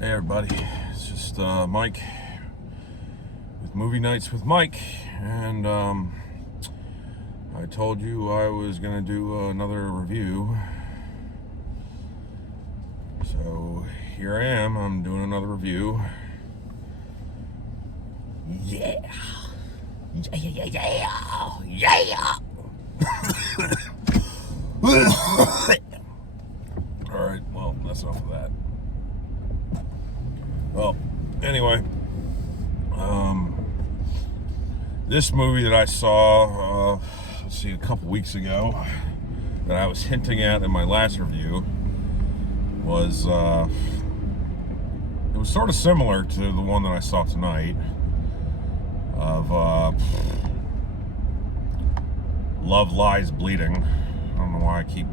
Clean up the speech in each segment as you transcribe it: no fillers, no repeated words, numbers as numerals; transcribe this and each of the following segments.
Hey everybody, it's just Mike with Movie Nights with Mike, and I told you I was gonna do another review, so here I am. I'm doing another review. Yeah, yeah. All right, well, that's enough of that. Well, anyway, this movie that I saw, let's see, a couple weeks ago, that I was hinting at in my last review, was, it was sort of similar to the one that I saw tonight, of, Love Lies Bleeding. I don't know why I keep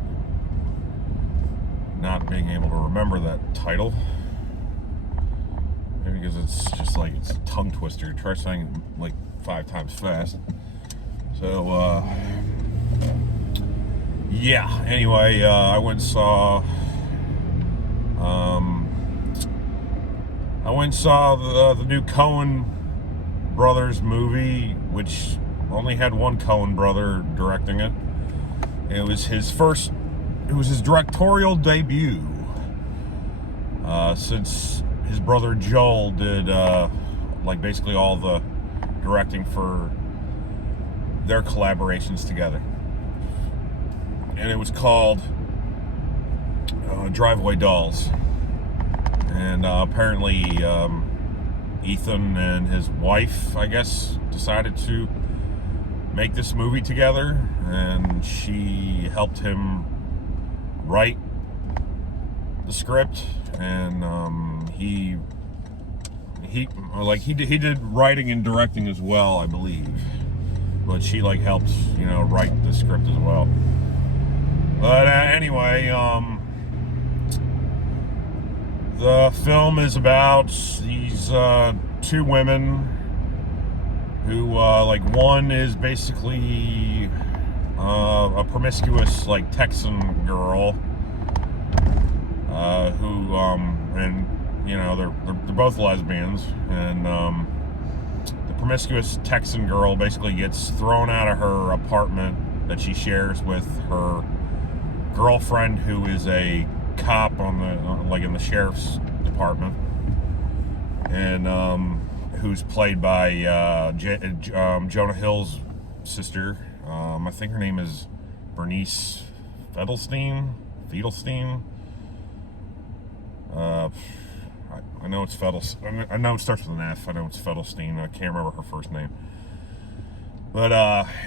not being able to remember that title. Maybe because it's just like, it's a tongue twister. Try saying like 5 times fast. So, yeah. Anyway, I went and saw, the new Coen Brothers movie, which only had one Coen brother directing it. It was his directorial debut, since his brother Joel did like basically all the directing for their collaborations together, and it was called Driveway Dolls. And apparently Ethan and his wife, I guess, decided to make this movie together, and she helped him write the script, and he did writing and directing as well, I believe, but she like helped, write the script as well. But anyway, the film is about these 2 women who, one is basically a promiscuous, Texan girl, who, and, they're both lesbians, and the promiscuous Texan girl basically gets thrown out of her apartment that she shares with her girlfriend, who is a cop on the, in the sheriff's department, and, who's played by Jonah Hill's sister. I think her name is Bernice Fedelstein. I know it's Fedelstein. I know it starts with an F. I know it's Fedelstein. I can't remember her first name. But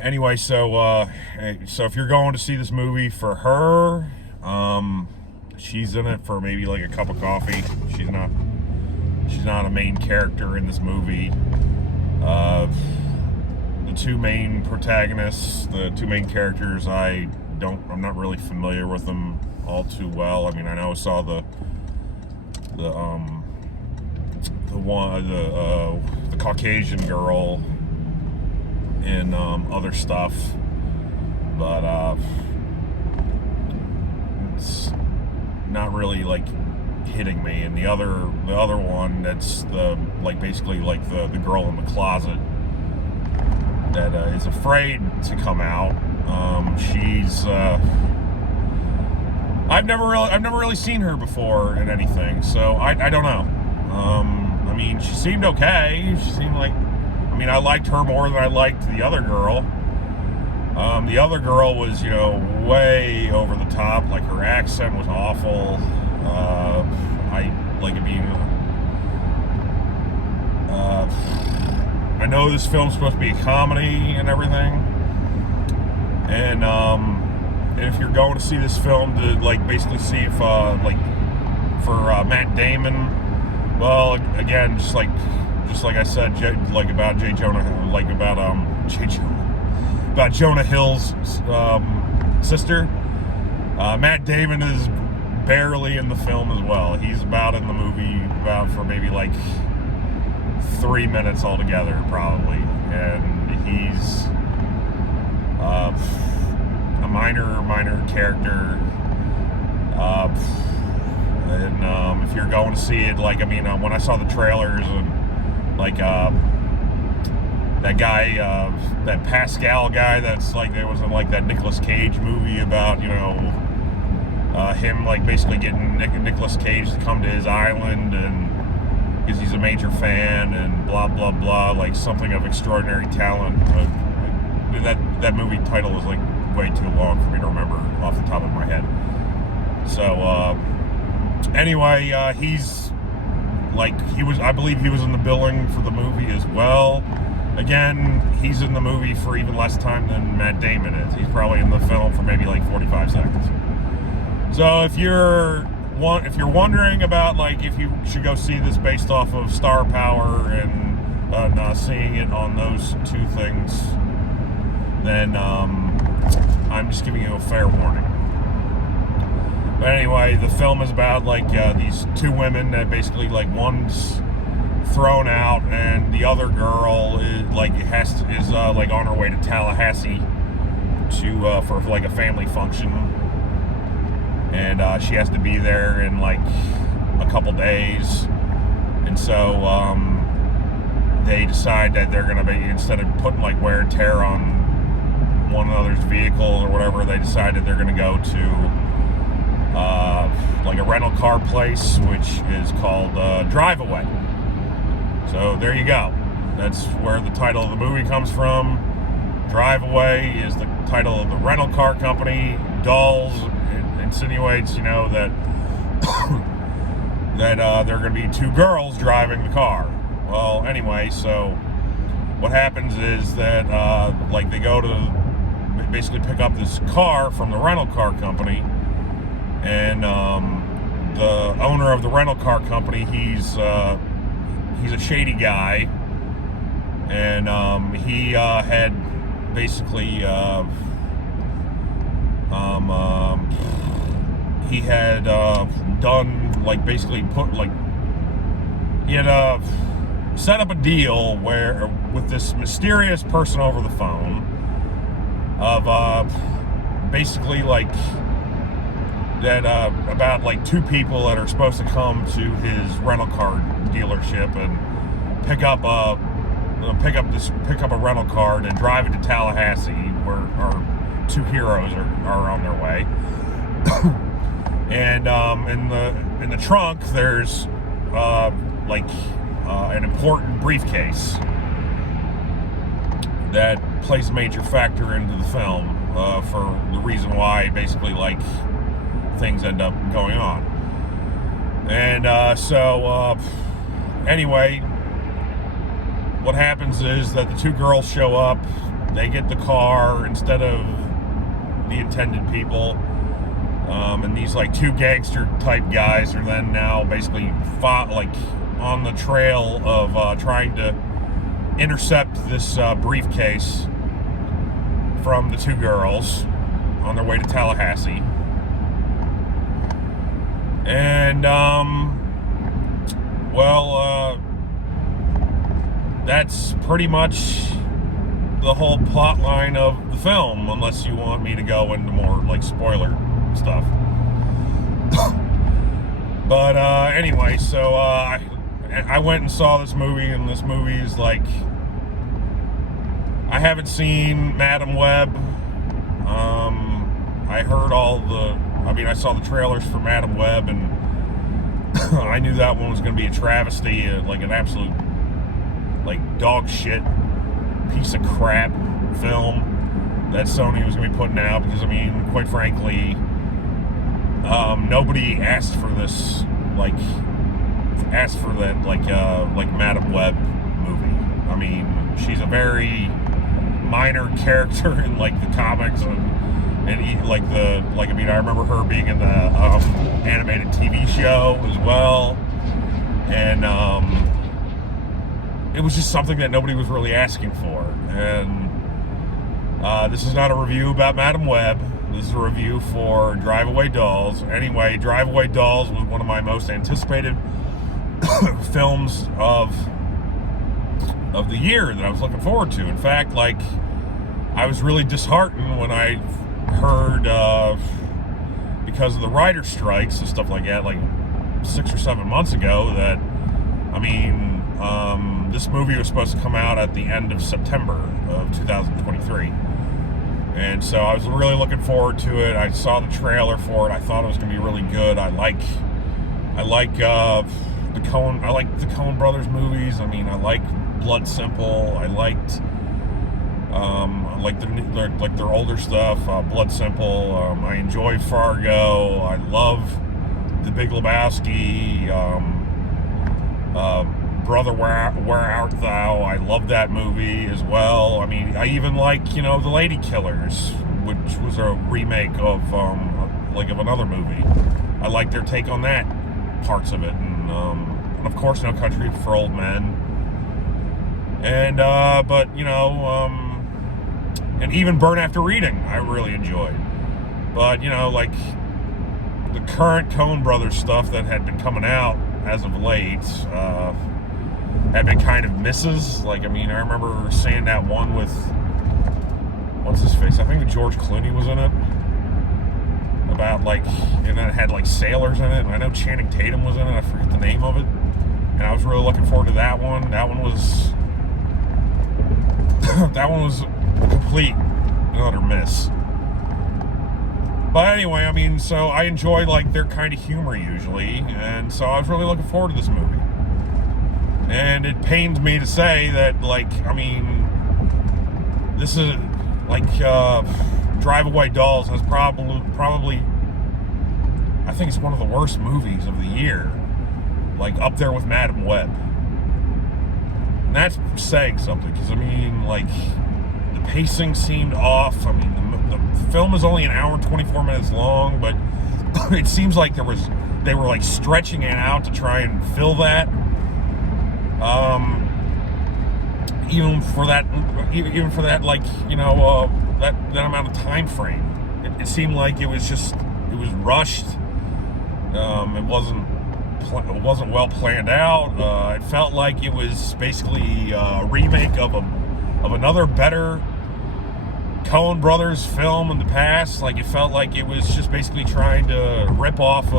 anyway, so if you're going to see this movie for her, she's in it for maybe like a cup of coffee. She's not a main character in this movie. The 2 main protagonists, the 2 main characters, I'm not really familiar with them all too well. I mean, I know I saw the Caucasian girl in other stuff, but it's not really hitting me. And the other one, that's basically the girl in the closet that is afraid to come out. She's I've never really seen her before in anything, so I don't know. I mean, she seemed okay. She seemed I liked her more than I liked the other girl. The other girl was, way over the top. Her accent was awful. I know this film's supposed to be a comedy and everything, and if you're going to see this film to basically see if for Matt Damon, well, again, just like I said, about about Jonah Hill's sister, Matt Damon is barely in the film as well. He's about in the movie for maybe 3 minutes altogether, probably, and he's a minor character. And if you're going to see it. Like, I mean, when I saw the trailers and like that guy, that Pascal guy, that's like, there was in like that Nicolas Cage movie about, you know, him like basically getting Nicolas Cage to come to his island, and because he's a major fan and blah blah blah, like Something of Extraordinary Talent. That movie title is like way too long for me to remember off the top of my head. So anyway, he's like, I believe he was in the billing for the movie as well. Again, he's in the movie for even less time than Matt Damon is. He's probably in the film for maybe like 45 seconds. So if you're wondering about like if you should go see this based off of star power and not seeing it on those two things, then I'm just giving you a fair warning. But anyway, the film is about like these two women that basically, like, one's thrown out and the other girl is like like on her way to Tallahassee to for like a family function, and she has to be there in like a couple days, and so they decide that they're gonna be, instead of putting like wear and tear on one another's vehicle or whatever, they decided they're gonna go to like a rental car place, which is called Drive Away. So there you go. That's where the title of the movie comes from. Drive Away is the title of the rental car company. Dolls, it insinuates, you know, that that there are going to be two girls driving the car. Well, anyway, so what happens is that like they go to basically pick up this car from the rental car company, and the owner of the rental car company, he's a shady guy, and he had basically he had done, like, basically put, like, he had set up a deal where with this mysterious person over the phone of basically like that about like two people that are supposed to come to his rental car dealership and pick up a rental car and drive it to Tallahassee, where our two heroes are on their way. And in the trunk there's an important briefcase that plays a major factor into the film for the reason why basically like things end up going on. And anyway, what happens is that the two girls show up, they get the car instead of the intended people, and these like two gangster type guys are then now basically on the trail of trying to intercept this briefcase from the two girls on their way to Tallahassee. And that's pretty much the whole plot line of the film, unless you want me to go into more like spoiler stuff. But anyway, so I went and saw this movie, and this movie is like, I haven't seen Madam Web. I heard I saw the trailers for Madam Web, and I knew that one was going to be a travesty, like an absolute like dog shit piece of crap film that Sony was going to be putting out, because I mean, quite frankly, nobody asked for this, like Madam Web movie. I mean, she's a very minor character in like the comics, I remember her being in the animated TV show as well, and it was just something that nobody was really asking for. And this is not a review about Madam Web. This is a review for Drive Away Dolls. Anyway, Drive Away Dolls was one of my most anticipated films of the year that I was looking forward to. In fact, like, I was really disheartened when I heard because of the writer strikes and stuff like that, like 6 or 7 months ago that, I mean, this movie was supposed to come out at the end of September of 2023. And so I was really looking forward to it. I saw the trailer for it. I thought it was going to be really good. I like the Coen Brothers movies. I mean, I like Blood Simple. I liked their older stuff, Blood Simple. I enjoy Fargo. I love The Big Lebowski. Brother, Where Art Thou? I love that movie as well. I mean, I even like, The Lady Killers, which was a remake of another movie. I like their take on that, parts of it, and of course, No Country for Old Men. And and even Burn After Reading, I really enjoyed. But the current Coen Brothers stuff that had been coming out as of late had been kind of misses. I remember seeing that one with, what's his face? I think George Clooney was in it. And it had sailors in it. And I know Channing Tatum was in it. I forget the name of it. And I was really looking forward to that one. That one was a complete and utter miss. But anyway, so I enjoy their kind of humor usually, and so I was really looking forward to this movie. And it pains me to say that, this is Drive Away Dolls has probably, I think it's one of the worst movies of the year, up there with Madam Web. And that's saying something, because the pacing seemed off. The film is only an hour and 24 minutes long, but it seems like they were stretching it out to try and fill that. Even for that, that amount of time frame, it seemed like it was rushed. It wasn't well planned out. It felt like it was basically a remake of another better Coen Brothers film in the past. It felt like it was just basically trying to rip off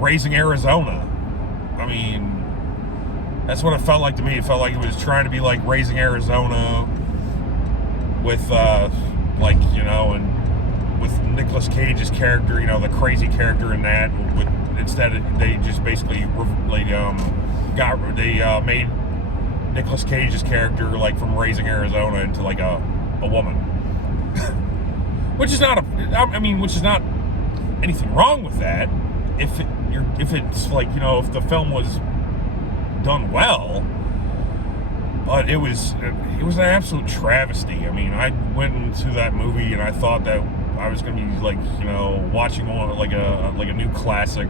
Raising Arizona. That's what it felt like to me. It felt like it was trying to be like Raising Arizona with and with Nicolas Cage's character, the crazy character in that. Instead, they just basically made Nicolas Cage's character from Raising Arizona into a woman, which is not anything wrong with that if it's if the film was done well. But it was an absolute travesty. I went into that movie and I thought that I was going to be watching one a new classic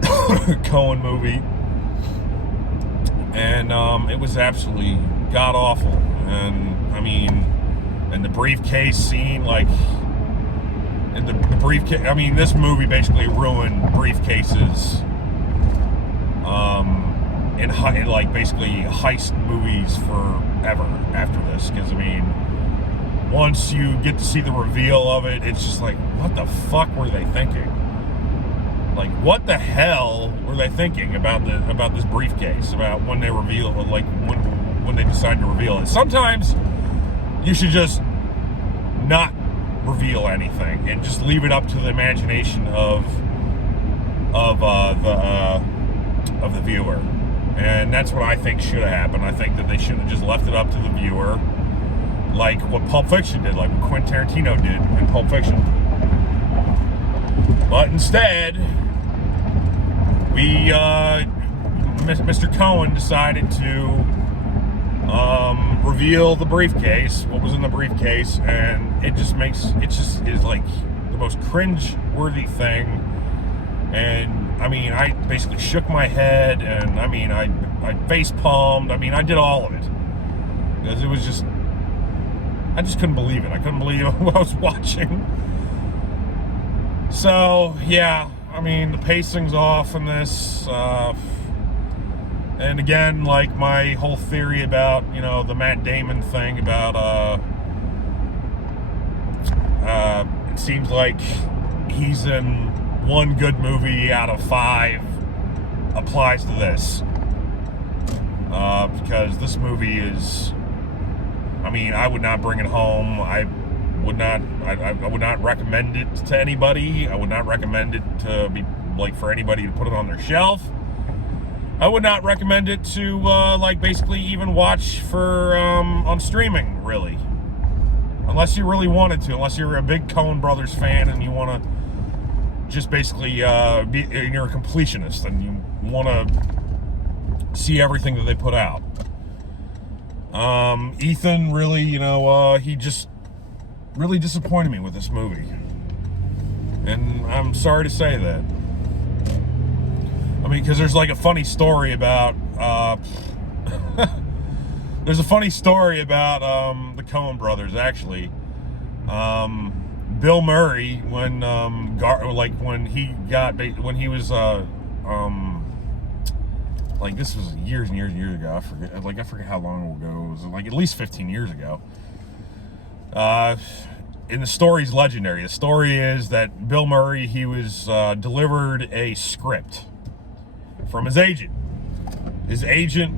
Coen movie, and it was absolutely god awful. And the briefcase scene, in the briefcase. This movie basically ruined briefcases. In basically heist movies forever after this, because once you get to see the reveal of it, it's just what the fuck were they thinking? What the hell were they thinking about this briefcase? About when they reveal, when they decide to reveal it. Sometimes you should just not reveal anything and just leave it up to the imagination of the viewer. And that's what I think should have happened. I think that they should have just left it up to the viewer, like what Pulp Fiction did, like what Quentin Tarantino did in Pulp Fiction. But instead, Mr. Coen decided to reveal the briefcase, what was in the briefcase, and it just is like the most cringe-worthy thing. And I basically shook my head, and I face palmed. I did all of it, because it was just, I just couldn't believe it. I couldn't believe what I was watching. So yeah, the pacing's off in this, and again, like my whole theory about the Matt Damon thing about it seems like he's in one good movie out of 5 applies to this. Because this movie is, I mean, I would not bring it home. I would not recommend it to anybody. I would not recommend it to be like for anybody to put it on their shelf. I would not recommend it to like basically even watch for on streaming, really, unless you really wanted to. Unless you're a big Coen Brothers fan and you want to just basically you're a completionist and you want to see everything that they put out. Ethan really, he just really disappointed me with this movie, and I'm sorry to say that. I mean, because there's like a funny story about there's a funny story about the Coen Brothers, actually. Bill Murray, when he was like, this was years and years and years ago. I forget how long ago. It was like at least 15 years ago. And the story's legendary. The story is that Bill Murray, he was delivered a script from his agent. His agent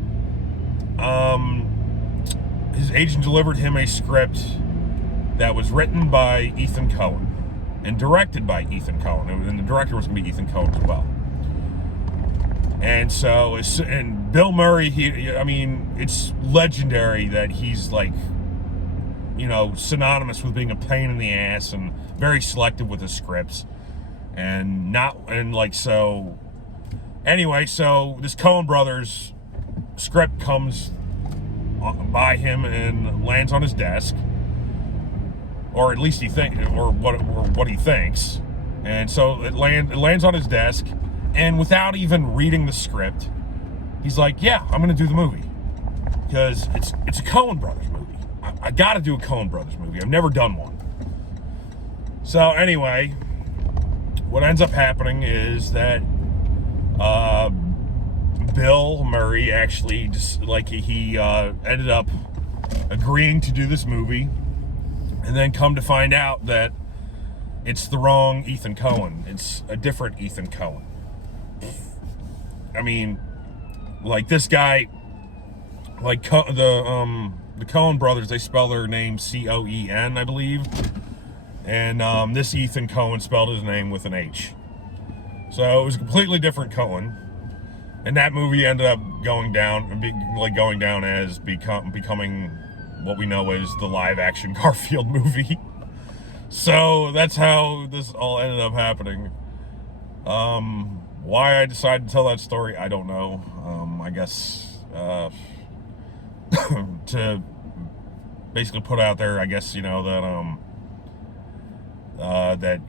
delivered him a script that was written by Ethan Coen and directed by Ethan Coen, and the director was going to be Ethan Coen as well. And Bill Murray, it's legendary that he's like, synonymous with being a pain in the ass and very selective with his scripts, so this Coen Brothers script comes by him and lands on his desk, or at least what he thinks, and so it lands on his desk. And without even reading the script, he's like, yeah, I'm going to do the movie. Because it's a Coen Brothers movie. I got to do a Coen Brothers movie. I've never done one. So anyway, what ends up happening is that Bill Murray actually he ended up agreeing to do this movie. And then come to find out that it's the wrong Ethan Coen. It's a different Ethan Coen. I mean, like this guy, like the Coen Brothers, they spell their name Coen, I believe, and this Ethan Coen spelled his name with an H. So it was a completely different Coen, and that movie ended up going down as becoming what we know as the live-action Garfield movie. So that's how this all ended up happening. Why I decided to tell that story, I don't know. I guess to basically put out there, I guess, that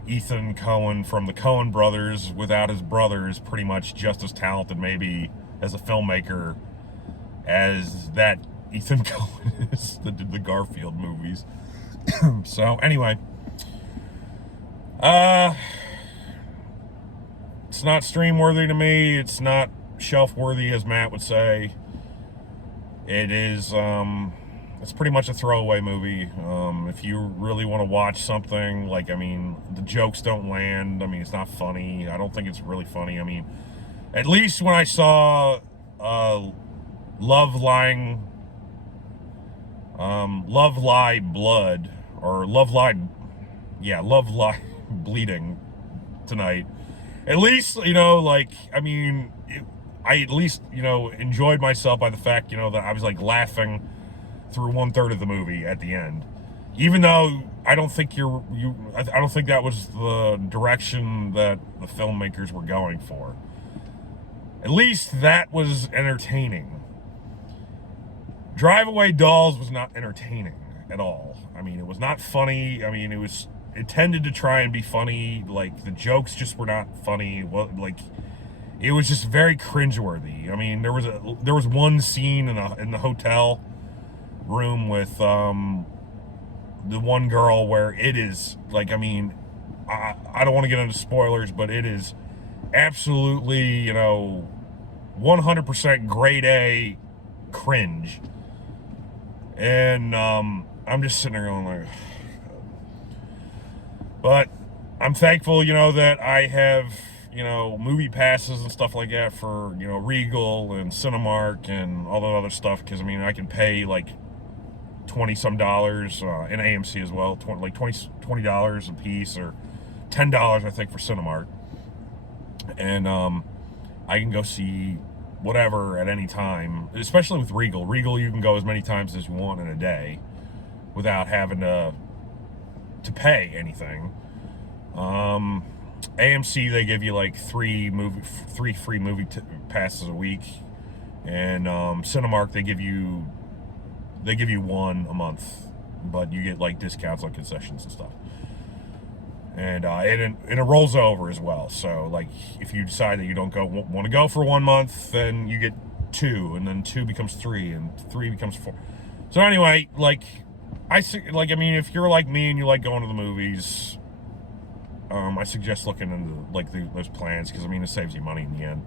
Ethan Coen from the Coen Brothers, without his brother, is pretty much just as talented, maybe, as a filmmaker as that Ethan Coen is that did the Garfield movies. So anyway, it's not stream worthy to me. It's not shelf worthy, as Matt would say. It is, it's pretty much a throwaway movie. If you really want to watch something, the jokes don't land. It's not funny. I don't think it's really funny. At least when I saw Love Lie Blood, or Love Lie Bleeding tonight, at least, I at least, enjoyed myself by the fact, that I was laughing through 1/3 of the movie at the end. Even though I don't think I don't think that was the direction that the filmmakers were going for. At least that was entertaining. Drive Away Dolls was not entertaining at all. It was not funny. It tended to try and be funny. The jokes just were not funny. It was just very cringeworthy. There was one scene in the hotel room with the one girl where it is I don't want to get into spoilers, but it is absolutely 100% grade A cringe. And I'm just sitting there going but I'm thankful, that I have, movie passes and stuff like that for, Regal and Cinemark and all that other stuff. Because, I can pay like 20 some dollars in AMC as well, $20 a piece, or $10 I think for Cinemark. And I can go see whatever at any time, especially with Regal. Regal, you can go as many times as you want in a day without having to pay anything. AMC, they give you like three free movie passes a week, and Cinemark, they give you one a month, but you get like discounts on concessions and stuff. And it rolls over as well. So like, if you decide that you don't want to go for 1 month, then you get 2, and then 2 becomes 3, and 3 becomes 4. So anyway, if you're like me and you like going to the movies, I suggest looking into like those plans, because it saves you money in the end.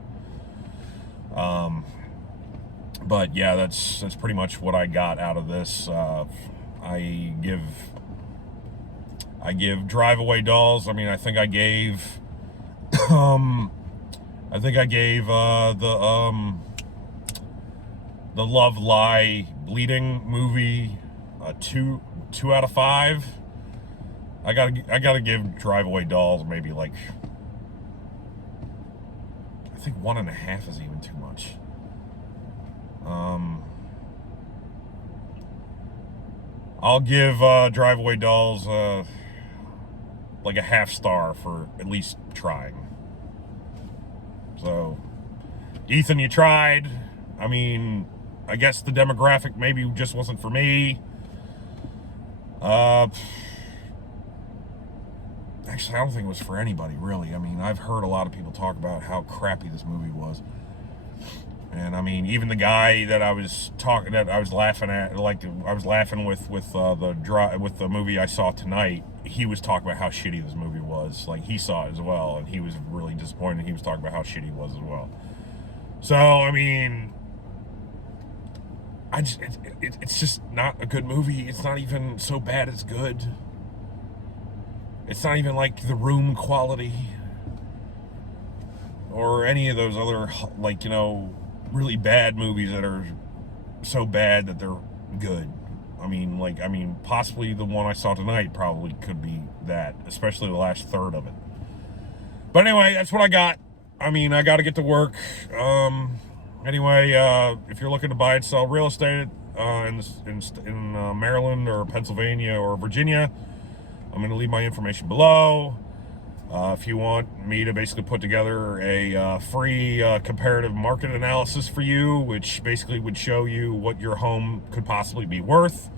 But yeah, that's pretty much what I got out of this. I give Drive Away Dolls. I think I gave the Love Lie Bleeding movie a 2 out of 5. I gotta give Drive Away Dolls maybe like, I think 1.5 is even too much. I'll give Drive Away Dolls like a half star for at least trying. So, Ethan, you tried. I guess the demographic maybe just wasn't for me. Actually, I don't think it was for anybody, really. I've heard a lot of people talk about how crappy this movie was. And even the guy that I was laughing at, like I was laughing with the movie I saw tonight, he was talking about how shitty this movie was. Like, he saw it as well, and he was really disappointed. He was talking about how shitty it was as well. So it's just not a good movie. It's not even so bad it's good. It's not even like The Room quality, or any of those other, really bad movies that are so bad that they're good. Possibly the one I saw tonight probably could be that, especially the last third of it. But anyway, that's what I got. I got to get to work. Anyway, if you're looking to buy and sell real estate in Maryland or Pennsylvania or Virginia, I'm going to leave my information below. If you want me to basically put together a free comparative market analysis for you, which basically would show you what your home could possibly be worth,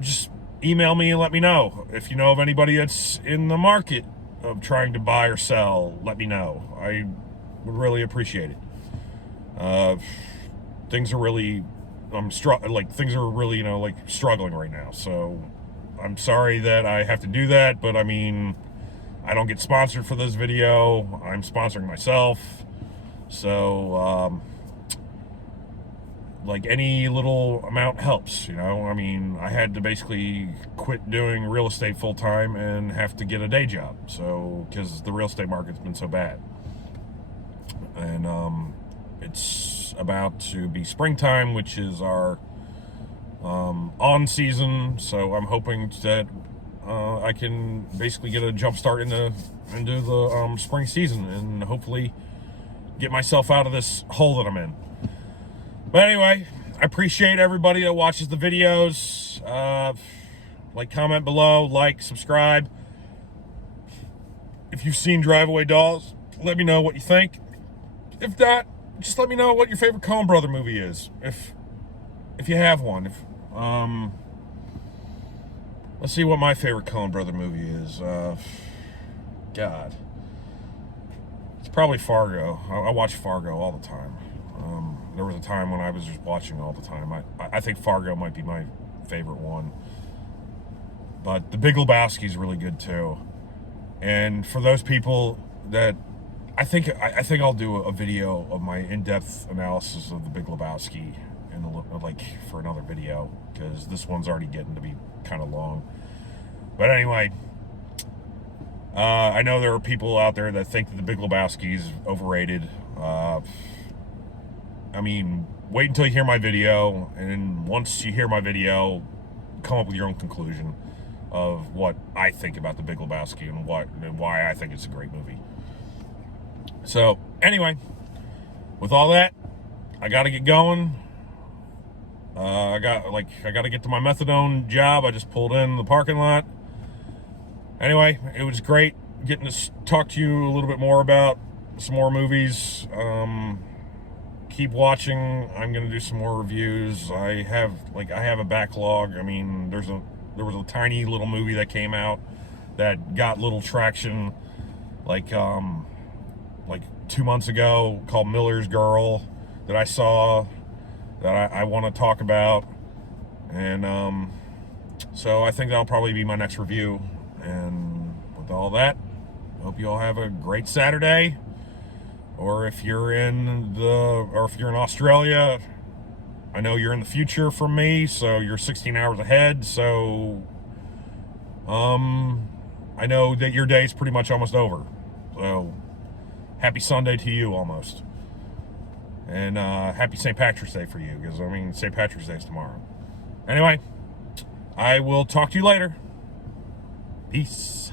just email me and let me know. If you know of anybody that's in the market of trying to buy or sell, let me know. I would really appreciate it. Things are really, struggling right now. So I'm sorry that I have to do that, but I don't get sponsored for this video. I'm sponsoring myself. So, any little amount helps, I had to basically quit doing real estate full time and have to get a day job. So, because the real estate market's been so bad. And, it's about to be springtime, which is our on season, so I'm hoping that I can basically get a jump start into the spring season, and hopefully get myself out of this hole that I'm in. But anyway, I appreciate everybody that watches the videos. Comment below, subscribe. If you've seen Drive Away Dolls, let me know what you think. If not, just let me know what your favorite Coen Brother movie is, if you have one. Let's see what my favorite Coen Brother movie is. God, it's probably Fargo. I watch Fargo all the time. There was a time when I was just watching all the time. I think Fargo might be my favorite one, but The Big Lebowski is really good too. And for those people that, I think I'll do a video of my in-depth analysis of The Big Lebowski for another video, because this one's already getting to be kind of long. But anyway, I know there are people out there that think that The Big Lebowski is overrated. I mean, wait until you hear my video, and once you hear my video, come up with your own conclusion of what I think about The Big Lebowski and why I think it's a great movie. So, anyway, with all that, I got to get going. I got to get to my methadone job. I just pulled in the parking lot. Anyway, it was great getting to talk to you a little bit more about some more movies. Keep watching. I'm gonna do some more reviews. I have a backlog. I mean, there was a tiny little movie that came out that got little traction, like 2 months ago, called Miller's Girl, that I saw, that I want to talk about, and so I think that'll probably be my next review. And with all that, I hope you all have a great Saturday. Or if you're in Australia, I know you're in the future from me, so you're 16 hours ahead. So, I know that your day's pretty much almost over. So, happy Sunday to you almost. And happy St. Patrick's Day for you, because I mean, St. Patrick's Day is tomorrow. Anyway, I will talk to you later. Peace.